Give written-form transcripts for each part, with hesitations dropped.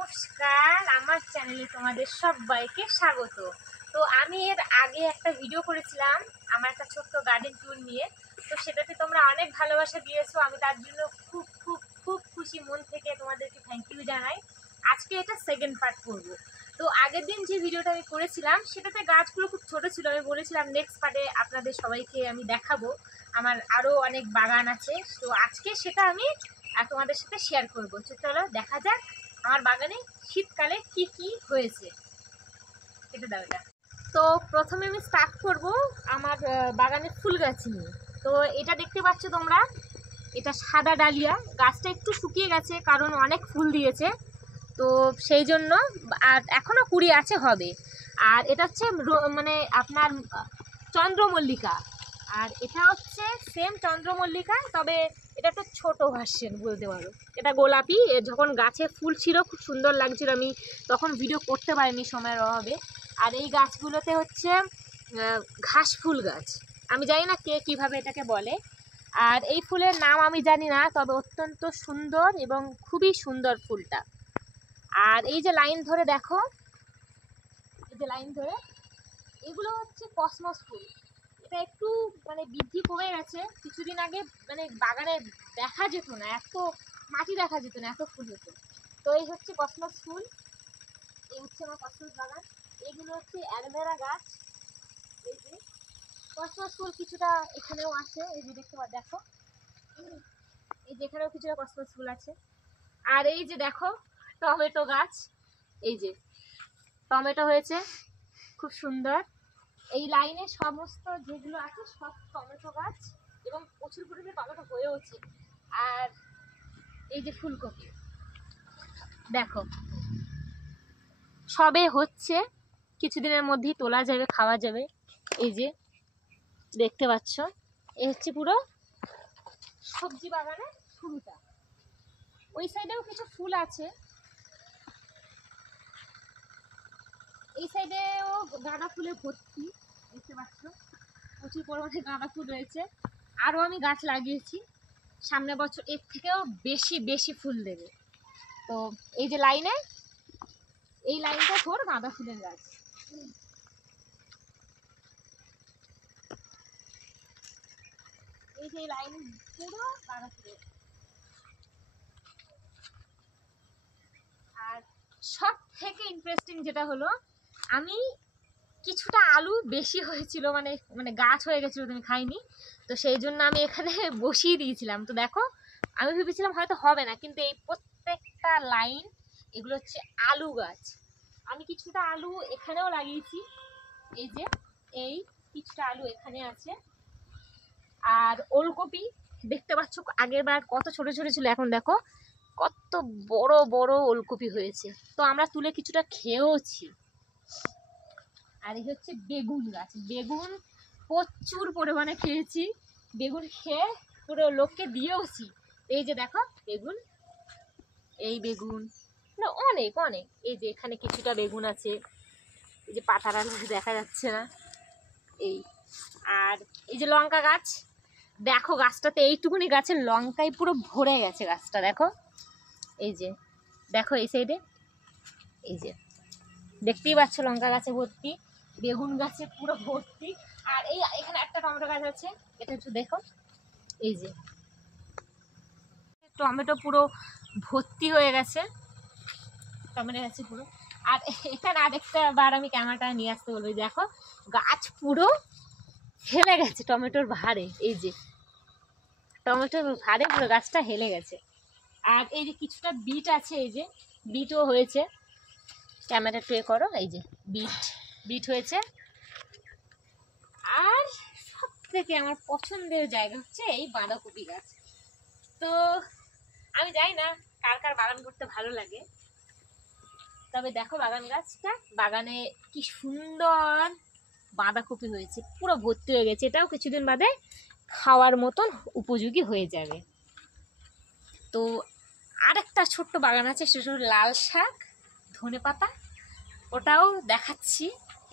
নমস্কার, আমার চ্যানেলে তোমাদের সবাইকে স্বাগত। তো আমি এর আগে একটা ভিডিও করেছিলাম আমার একটা ছোট্ট গার্ডেন ট্যুর নিয়ে। তো সেটাতে তোমরা অনেক ভালোবাসা দিয়েছো, আমি তার জন্য খুব খুব খুব খুশি, মন থেকে তোমাদেরকে থ্যাংক ইউ জানাই। আজকে এটা সেকেন্ড পার্ট করব। তো আগের দিন যে ভিডিওটা আমি করেছিলাম সেটাতে গাছগুলো খুব ছোট ছিল, আমি বলেছিলাম নেক্সট পার্টে আপনাদের সবাইকে আমি দেখাবো আমার আরও অনেক বাগান আছে। তো আজকে সেটা আমি তোমাদের সাথে শেয়ার করবো। চলো দেখা যাক আমার বাগানে শীতকালে কি কি হয়েছে। কেটে দাও এটা। তো প্রথমে আমি স্টার্ট করব আমার বাগানের ফুল গাছ নিয়ে। তো এটা দেখতে পাচ্ছ তোমরা, এটা সাদা ডালিয়া। গাছটা একটু শুকিয়ে গেছে কারণ অনেক ফুল দিয়েছে, তো সেই জন্য। আর এখনো কুড়ি আছে, হবে। আর এটা হচ্ছে মানে আপনার চন্দ্রমল্লিকা। আর এটা হচ্ছে সেম চন্দ্রমল্লিকা, তবে এটা একটা ছোট ভার্সন বলতে পারো। এটা গোলাপি, যখন গাছে ফুল ছিল খুব সুন্দর লাগছিল, আমি তখন ভিডিও করতে পারিনি সময়ের অভাবে। আর এই গাছগুলোতে হচ্ছে ঘাস ফুল গাছ, আমি জানি না কে কীভাবে এটাকে বলে। আর এই ফুলের নাম আমি জানি না, তবে অত্যন্ত সুন্দর এবং খুবই সুন্দর ফুলটা। আর এই যে লাইন ধরে দেখো, এই যে লাইন ধরে, এগুলো হচ্ছে কসমস ফুল। এটা একটু মানে বৃদ্ধি কমে গেছে, কিছুদিন আগে মানে বাগানে দেখা যেত না, এত মাটি দেখা যেত না, এত ফুল হতো। তো এই হচ্ছে কসমস ফুল, এই হচ্ছে আমার কসমস বাগান। এগুলো হচ্ছে অ্যালোভেরা গাছ। এই যে কসমস ফুল কিছুটা এখানেও আছে, এই যে দেখতে দেখো, এই যে এখানেও কিছুটা কসমস ফুল আছে। আর এই যে দেখো টমেটো গাছ, এই যে টমেটো হয়েছে খুব সুন্দর। এই লাইনে সমস্ত যেগুলো আছে সব টমেটো গাছ, এবং প্রচুর পরিমাণে টমেটো হয়েওছে। আর এই যে ফুলকপি দেখো, সবে হচ্ছে, কিছুদিনের মধ্যেই তোলা যাবে, খাওয়া যাবে। এই যে দেখতে পাচ্ছ, এই হচ্ছে পুরো সবজি বাগানের শুরুটা। ওই সাইডেও কিছু ফুল আছে, এই সাইডেও গাঁদা ফুলে ভর্তি, দেখতে পাচ্ছ প্রচুর পরিমাণে গাঁদা ফুল রয়েছে। আরও আমি গাছ লাগিয়েছি, সামনে বছর এর থেকেও বেশি বেশি ফুল দেবে। তো এই যে লাইনে, এই লাইনটা তোর গাঁদা ফুলের গাছ। এই যে লাইন পুরো গাঁদা ফুলের। আর সব থেকে ইন্টারেস্টিং যেটা হলো, আমি কিছুটা আলু বেশি হয়েছিল, মানে মানে গাছ হয়ে গেছিলো, তুমি খাইনি, তো সেই জন্য আমি এখানে বসিয়ে দিয়েছিলাম। তো দেখো, আমি ভেবেছিলাম হয়তো হবে না, কিন্তু এই প্রত্যেকটা লাইন এগুলো হচ্ছে আলু গাছ। আমি কিছুটা আলু এখানেও লাগিয়েছি, এই যে এই কিছুটা আলু এখানে আছে। আর ওলকপি দেখতে পাচ্ছ, আগের বার কত ছোট ছোট ছিল, এখন দেখো কত বড় বড় ওলকপি হয়েছে। তো আমরা তুলে কিছুটা খেয়েওছি। আর এই হচ্ছে বেগুন গাছ, বেগুন প্রচুর পরিমাণে খেয়েছি, বেগুন খেয়ে পুরো লোককে দিয়েওছি। এই যে দেখো বেগুন, এই বেগুন না অনেক অনেক, এই যে এখানে কিছুটা বেগুন আছে, এই যে পাতাটা দেখা যাচ্ছে না, এই। আর এই যে লঙ্কা গাছ দেখো, গাছটাতে এইটুকুনি গাছের লঙ্কায় পুরো ভরে গেছে গাছটা, দেখো এই যে দেখো এই সাইডে, এই যে দেখতেই পাচ্ছ লঙ্কা গাছে ভর্তি, বেগুন গাছে পুরো ভর্তি। আর এই এখানে একটা টমেটো গাছ আছে, এটা একটু দেখো, এই যে টমেটো পুরো ভর্তি হয়ে গেছে টমেটো গাছে পুরো। আর এখানে আরেকটা বার আমি ক্যামেরাটা নিয়ে আসতে বলবো, দেখো গাছ পুরো হেলে গেছে টমেটোর ভারে, এই যে টমেটোর ভারে পুরো গাছটা হেলে গেছে। আর এই যে কিছুটা বিট আছে, এই যে বিটও হয়েছে, ক্যামেরা ট্রে করো, এই যে বিট বিট হয়েছে। আর সব থেকে আমার পছন্দের জায়গা হচ্ছে এই বাঁধাকপি গাছ। তো আমি জানি না কার কার বাগান করতে ভালো লাগে, তবে দেখো বাগান গাছটা, বাগানে কি সুন্দর বাঁধাকপি হয়েছে, পুরো ভর্তি হয়ে গেছে। এটাও কিছুদিন বাদে খাওয়ার মতন উপযোগী হয়ে যাবে। তো আরেকটা ছোট্ট বাগান আছে, সেটা হলো লাল শাক, ধনেপাতা, ওটাও দেখাচ্ছি।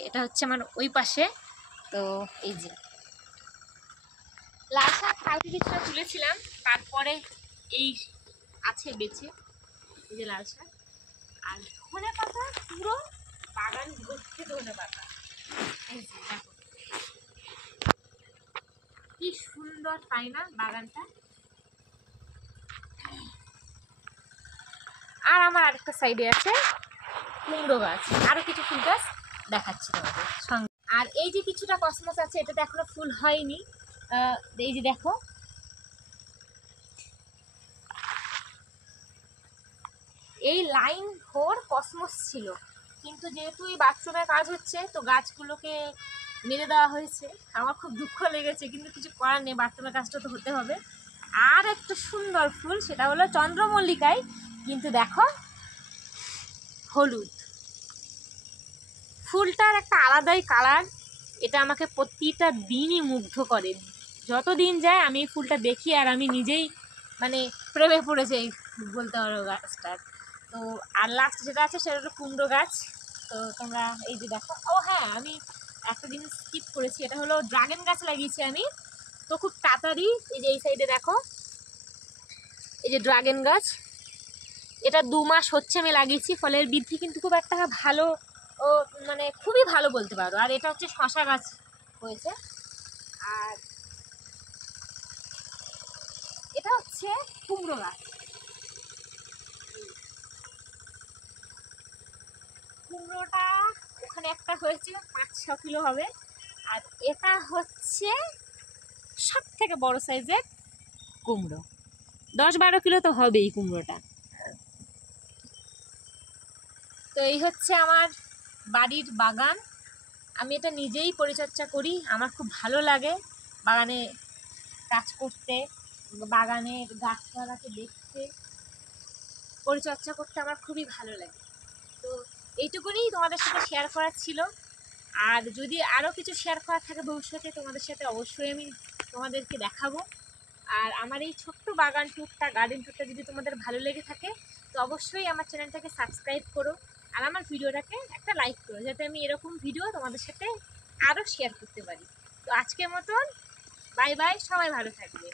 এটা হচ্ছে আমার ওই পাশে। তো এই যে লাল শাক কালকে কিছুটা তুলেছিলাম, তারপরে এই আছে বেছে, এই যে লাল শাক। আর ধনে পাতা পুরো বাগান ভর্তি ধনে পাতা। এই যে দেখো কি সুন্দর, তাই না বাগানটা? আর আমার আরেকটা সাইডে আছে কুমড়ো গাছ, আরো কিছু ফুল গাছ দেখাচ্ছি তোমাদের সঙ্গে। আর এই যে কিছুটা কসমস আছে, এটাতে এখনো ফুল হয়নি। এই যে দেখো, এই লাইন 4 কসমস ছিল, কিন্তু যেহেতু এই বাথরুমের কাজ হচ্ছে তো গাছগুলোকে মেরে দেওয়া হয়েছে। আমার খুব দুঃখ লেগেছে, কিন্তু কিছু করার নেই, বাথরুমের কাজটা তো হতে হবে। আর একটা সুন্দর ফুল, সেটা হলো চন্দ্রমল্লিকায়, কিন্তু দেখো হলুদ ফুলটার একটা আলাদাই কালার। এটা আমাকে প্রতিটা দিনই মুগ্ধ করে, যত দিন যায় আমি এই ফুলটা দেখি আর আমি নিজেই মানে প্রেমে পড়েছে এই বলতে পারো গাছটার। তো আর লাস্ট যেটা আছে সেটা হলো কুমড়ো গাছ। তো তোমরা এই যে দেখো, ও হ্যাঁ আমি একটা জিনিস স্কিপ করেছি, এটা হলো ড্রাগন গাছ লাগিয়েছি আমি। তো খুব তাড়াতাড়ি এই যে এই সাইডে দেখো, এই যে ড্রাগন গাছ, এটা 2 মাস হচ্ছে আমি লাগিয়েছি, ফলের বৃদ্ধি কিন্তু খুব একটা ভালো, ও মানে খুবই ভালো বলতে পারো। আর এটা হচ্ছে শশা গাছ হয়েছে। আর এটা হচ্ছে কুমড়ো গাছ। কুমড়োটা ওখানে একটা হয়েছে 5-6 কিলো হবে। আর এটা হচ্ছে সব থেকে বড় সাইজের কুমড়ো, 10-12 কিলো তো হবেই কুমড়োটা। তো এই হচ্ছে আমার বাড়ির বাগান। আমি এটা নিজেই পরিচর্যা করি, আমার খুব ভালো লাগে বাগানে কাজ করতে, বাগানের গাছপালাকে দেখতে, পরিচর্যা করতে আমার খুবই ভালো লাগে। তো এইটুকুনি তোমাদের সাথে শেয়ার করার ছিল। আর যদি আরও কিছু শেয়ার করার থাকে ভবিষ্যতে তোমাদের সাথে, অবশ্যই আমি তোমাদেরকে দেখাবো। আর আমার এই ছোট্ট বাগান ট্যুরটা, গার্ডেন ট্যুরটা যদি তোমাদের ভালো লেগে থাকে তো অবশ্যই আমার চ্যানেলটাকে সাবস্ক্রাইব করো, আর আমার ভিডিওটাকে একটা লাইক করো, যাতে আমি এরকম ভিডিও তোমাদের সাথে আরও শেয়ার করতে পারি। তো আজকের মতন বাই বাই, সবাই ভালো থাকবে।